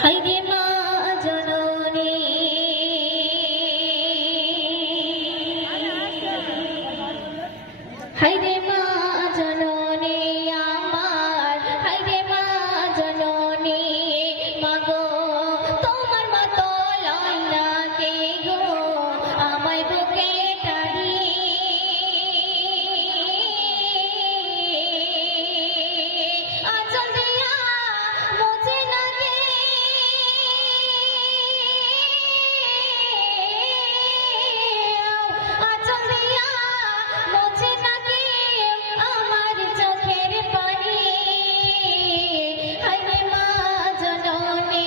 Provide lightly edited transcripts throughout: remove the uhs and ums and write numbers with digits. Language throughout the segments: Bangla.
হায়রে মা জননী হায়রে মা জননী আমার হায়রে মা জননী মাগো তোমার মতো লয় না কে গো আমায় বুকে টানি আঁচল দিয়া মোছে না কে আঁচল দিয়া মোছে না কে আমার চোখের পানি হায়রে মা জননী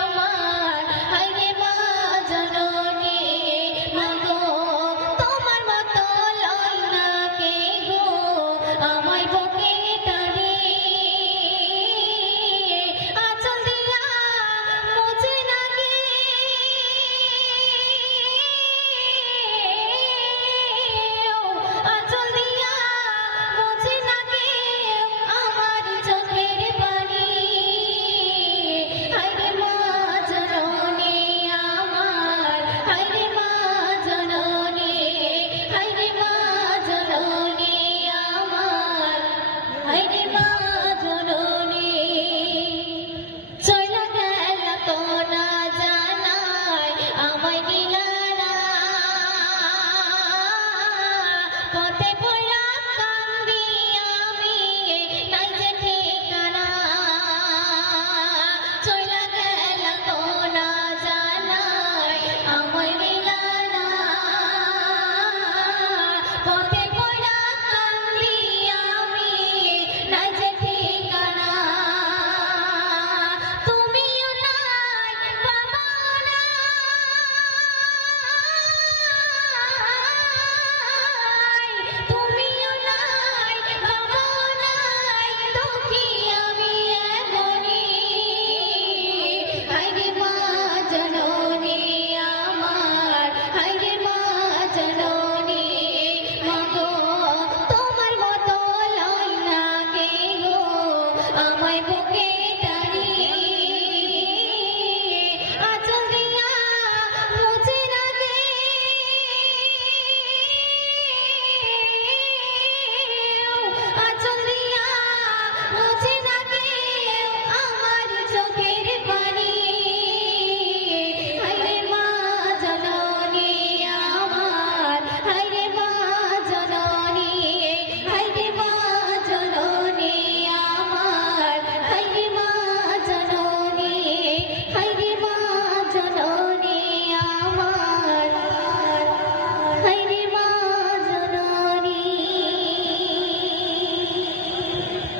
আমার হায়রে মা জননী মাগো তোমার মতো লয় না কে গো আমায় বুকে টানি আঁচল দিয়া মোছে না কে আঁচল দিয়া মোছে না কে আমার চোখের পানি হায়রে মা জননী আমার হায়রে মা জননী হায়রে মা জননী আমার হায়রে মা জননী চলে গেল তো না জানায় আমায় দিলা না পথে পড়া কান্দি আমি নাই যে ঠিকানা চলে গেল তো না জানায় আমায় দিলা না পথে পড়া কান্দি আমি নাই যে ঠিকানা তুমিও নাই বাবা নাই তুমিও নাই বাবা নাই দুঃখী আমি এমনি হায়রে মা জননী আমার হায়রে মা জননী মাগো তোমার মতো লয় না কে গো আমায় বুকে